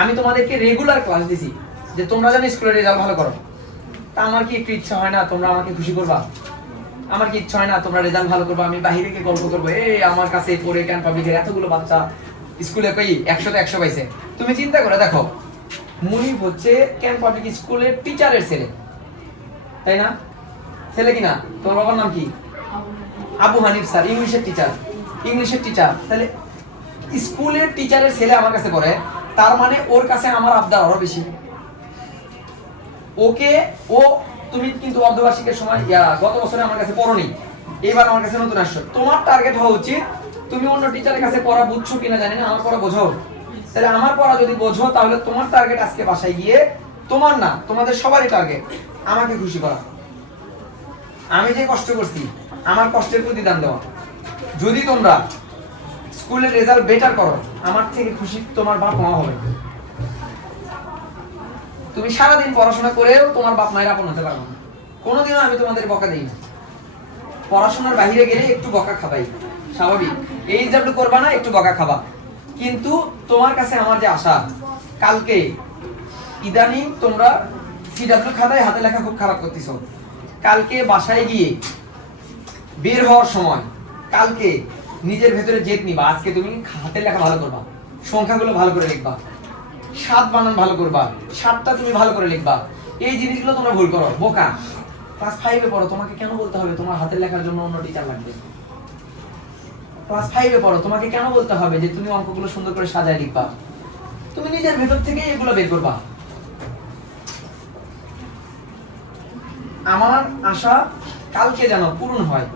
আমি তোমাদেরকে regular class দিছি যে তোমরা যেন স্কুলের রেজাল্ট ভালো করো। তা আমার কি একটু ইচ্ছা হয় না তোমরা আমাকে খুশি করবা? আমার কি ইচ্ছা হয় না তোমরা রেজাল্ট ভালো করবা, আমি বাইরে গিয়ে গল্প করবো এই আমার কাছে পড়ে ক্যান পাবলিকের এতগুলো বাচ্চা স্কুলে কই 100তে 100 পাইছে। তুমি চিন্তা করে দেখো, মুনিফ হচ্ছে ক্যান পাবলিক স্কুলের টিচারের ছেলে, তাই না? ছেলে কিনা? তোমার বাবার নাম কি? আবু হানিফ স্যার, ইংলিশের টিচার। তাহলে স্কুলের টিচারের ছেলে আমার কাছে পড়ে, তার মানে ওর কাছে আমার আবদার আরো বেশি। ওকে ও তুমি কিন্তু অর্ধবার্ষিকের সময় গত বছরে আমার কাছে পড়োনি, এবার আমার কাছে নতুন আসছো, তোমার টার্গেট হওয়া উচিত তুমি অন্য টিচারের কাছে পড়া বুঝছো কিনা জানি না, আমার পড়া বোঝো। তাহলে আমার পড়া যদি বোঝো তাহলে তোমার টার্গেট আজকে বাসায় গিয়ে, তোমার না তোমাদের সবারই টার্গেট আমাকে খুশি করা। আমি যে কষ্ট করছি আমার কষ্টের প্রতিদান দেওয়া। যদি তোমরা স্কুলের রেজাল্ট বেটার করো, আমার থেকে খুশি তোমার বাপ মা হবে। তুমি সারাদিন পড়াশোনা করেও তোমার বাপ মায়ের আপন হতে পারবে না। কোনোদিনও আমি তোমাদের বকা দিই না। পড়াশোনার বাইরে গেলে একটু বকা খাবাই, স্বাভাবিক। এইচডব্লিউ করবা না, একটু বকা খাবা। কিন্তু তোমার কাছে আমার যে আশা, কালকে ইদানিং তোমরা সিডব্লিউ খাতায় হাতে লেখা খুব খারাপ করতেছো, কালকে বাসায় গিয়ে বের হওয়ার সময় কালকে নিজের ভেতরে জেদ নিবা। আজকে তুমি হাতের লেখা ভালো করবা, সংখ্যাগুলো ভালো করে লিখবা, সাত বানান ভালো করবা, সাতটা তুমি ভালো করে লিখবা। এই জিনিসগুলো তোমরা ভুল করো, বোকা। ক্লাস 5-এ পড়ো, তোমাকে কেন বলতে হবে তোমার হাতের লেখার জন্য অন্য টিচার লাগবে? ক্লাস 5-এ পড়ো, তোমাকে কেন বলতে হবে যে তুমি অঙ্কগুলো সুন্দর করে সাজায় লিখবা? তুমি নিজের ভেতর থেকে এগুলো বের করবা। আমার আশা কালকে যেন পূরণ হয়।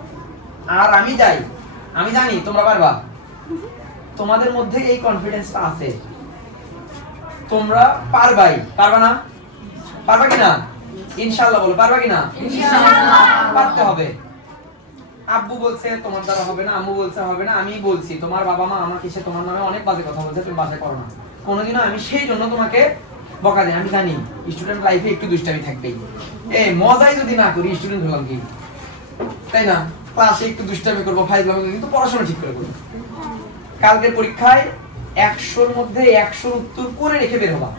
আর আমি জানি তোমরা পারবা, তোমাদের মধ্যে এই কনফিডেন্সটা আছে, তোমরা পারবাই। পারবা না? পারবা কিনা? ইনশাআল্লাহ বলো, পারবা কিনা? ইনশাআল্লাহ পারতে হবে। আব্বু বলছে তোমার দ্বারা হবে না, আম্মু বলছে হবে না, আমি বলছি, তোমার বাবা মা আমাকে এসে তোমার নামে অনেক বাজে কথা বলছে, তুমি বাসায় করো না। কোনোদিনও আমি সেই জন্য তোমাকে বকা দিই। আমি জানি স্টুডেন্ট লাইফে একটু দুষ্টামি থাকবেই। এই মজাই যদি না করি স্টুডেন্ট হলাম কি, তাই না? ক্লাসে একটু দুষ্টামি করবো, ফাইজলামি করবো, কিন্তু পড়াশোনা ঠিক করে করবো। কালকের পরীক্ষায় 100-র মধ্যে 100 উত্তর করে রেখে বের হবা।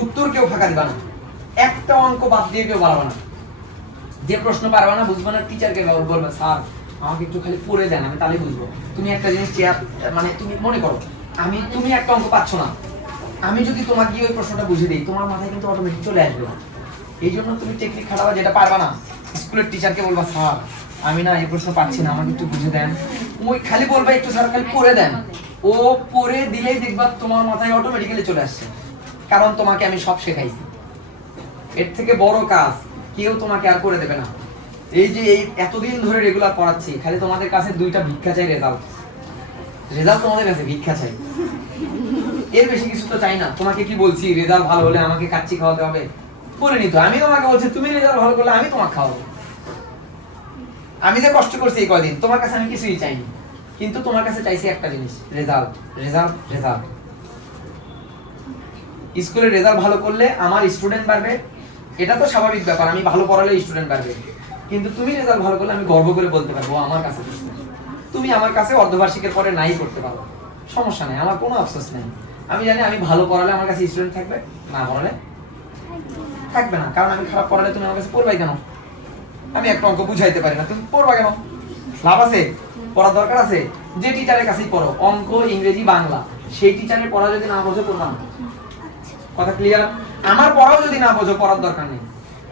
উত্তর কেউ ফাঁকা দিবা না, একটা অঙ্ক বাদ দিয়ে কেউ পারবা না। যে প্রশ্ন পারবা না, বুঝবা না, টিচারকে বলবে স্যার আমাকে একটু খালি পড়ে দেন, আমি তাহলে বুঝবো। তুমি একটা জিনিস মানে তুমি মনে করো তুমি একটা অঙ্ক পাচ্ছ না, আমি যদি তোমাকে ওই প্রশ্নটা বুঝিয়ে দিই, তোমার মাথায় কিন্তু অটোমেটিক চলে আসবে। এই জন্য তুমি টেকনিক খাটাবা, যেটা পারবা না স্কুলের টিচারকে বলবা স্যার আমি না এই প্রশ্ন পাচ্ছি না, আমাকে একটু বুঝে দেন। ওই খালি বলবা একটু স্যার খালি পড়ে দেন, ও পড়ে দিলেই দেখবা তোমার মাথায় অটোমেটিক্যালি চলে আসছে, কারণ তোমাকে আমি সব শেখাইছি। এর থেকে বড় কাজ কেউ তোমাকে আর করে দেবে না। এই যে এই এতদিন ধরে রেগুলার পড়াচ্ছি, খালি তোমাদের কাছে 2টা ভিক্ষা চাই, রেজাল্ট তোমাদের কাছে ভিক্ষা চাই, এর বেশি কিছু তো চাই না। তোমাকে কি বলছি রেজাল্ট ভালো হলে আমাকে কাচ্চি খাওয়াতে হবে? বলিনি তো। আমি তোমাকে বলছি তুমি রেজাল্ট ভালো করলে আমি তোমাকে খাওয়াবো। আমি যে কষ্ট করছি এই কয়দিন, তোমার কাছে আমি কিছুই চাইনি, কিন্তু তোমার কাছে চাইছি একটা জিনিস, রেজাল্ট। স্কুলের রেজাল্ট ভালো করলে আমার স্টুডেন্ট বাড়বে, এটা তো স্বাভাবিক ব্যাপার। আমি ভালো পড়ালে স্টুডেন্ট বাড়বে, কিন্তু তুমি রেজাল্ট ভালো করলে আমি গর্ব করে বলতে পারবো আমার কাছে তুমি আমার কাছে অর্ধবার্ষিকের পরে নাই করতে পারো, সমস্যা নেই, আমার কোনো আফসোস নেই। আমি জানি আমি ভালো পড়ালে আমার কাছে স্টুডেন্ট থাকবে, না পড়ালে থাকবে না। কারণ আমি খারাপ পড়ালে তুমি আমার কাছে পড়বাই কেন? আমি একটা অঙ্ক বুঝাইতে পারি না, তুমি পড়বা কেন? লাভ আছে? পড়ার দরকার আছে? যে টিচারের কাছেই পড়ো, অঙ্ক, ইংরেজি, বাংলা, সেই টিচারের পড়া যদি না বোঝো পড়বা না। কথা ক্লিয়ার? আমার পড়াও যদি না বোঝো পড়ার দরকার নেই,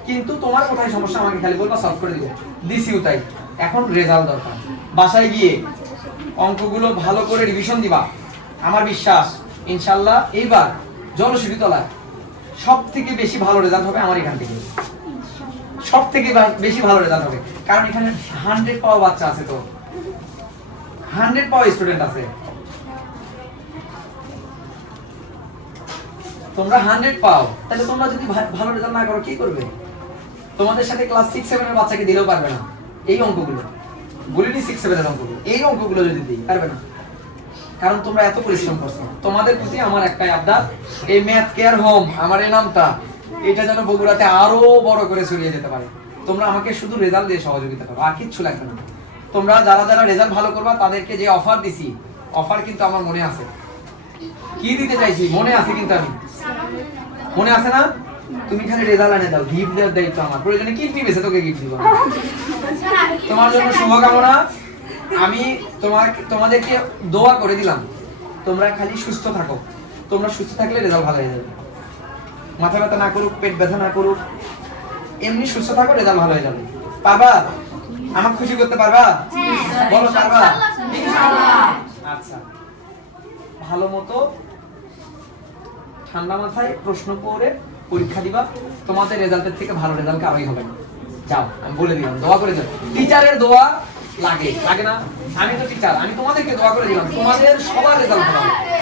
কিন্তু তোমার কোথায় সমস্যা আমাকে খালি বলবা, সলভ করে দিব। দিছিও তাই। এখন রেজাল্ট দরকার। বাসায় গিয়ে অঙ্কগুলো ভালো করে রিভিশন দিবা। আমার বিশ্বাস ইনশাআল্লাহ এইবার জলসিঁড়ি তলায় সব থেকে বেশি ভালো রেজাল্ট হবে আমার এখান থেকে, সব থেকে বেশি ভালো রেজাল্ট হবে। কারণ এখানে 100 পাওয়া বাচ্চা আছে, তো 100 পাওয়া স্টুডেন্ট আছে। তোমরা 100 পাও, তাহলে তোমরা যদি ভালো রেজাল্ট না করো কি করবে? তোমাদের সাথে ক্লাস 6-7 এর বাচ্চাকে দিলেও পারবে না এই অঙ্কগুলো। বলিনি 6-7 এর অঙ্কগুলো, এই অঙ্কগুলো যদি দিই পারবে না, কারণ তোমরা এত পরিশ্রম করছো। তোমাদের প্রতি আমার একটাই আবদার, এই ম্যাথ কেয়ার হোম আমার এই নামটা, এটা যেন বগুড়াতে আরো বড় করে ছড়িয়ে যেতে পারে। তোমরা আমাকে শুধু রেজাল্ট দিয়ে সহযোগিতা করো, আর কিচ্ছু লাগবে না। তোমরা যারা যারা রেজাল্ট ভালো করবা তাদেরকে যে অফার দিছি, অফার কিন্তু আমার মনে আছে। কি দিতে চাইছি মনে আছে কিন্তু আমি মনে আছে না তুমি খালি রেজাল্ট এনে দাও গিফট দেওয়ার দায়িত্ব আমার প্রয়োজনে কি দিবেছে তোকে গিফট দিব তোমার জন্য শুভকামনা আমি তোমাদেরকে দোয়া করে দিলাম তোমরা খালি সুস্থ থাকো তোমরা সুস্থ থাকলে রেজাল্ট ভালো হয়ে যাবে মাথা ব্যথা না করুক পেট ব্যথা না করুক এমনি সুস্থ থাকো রেজাল্ট ভালো হয়ে যাবে পারবা আমাকে খুশি করতে পারবা বলো পারবা ইনশাআল্লাহ আচ্ছা ভালো মতো ঠান্ডা মাথায় প্রশ্ন করে পরীক্ষা দিবা তোমাদের রেজাল্টের থেকে ভালো রেজাল্ট কারোই হবে না যাও আমি বলে দিলাম দোয়া করে যাও টিচারের দোয়া লাগে না আমি তো টিচার আমি তোমাদেরকে দোয়া করে দিলাম তোমাদের সবার রেজাল্ট ভালো হবে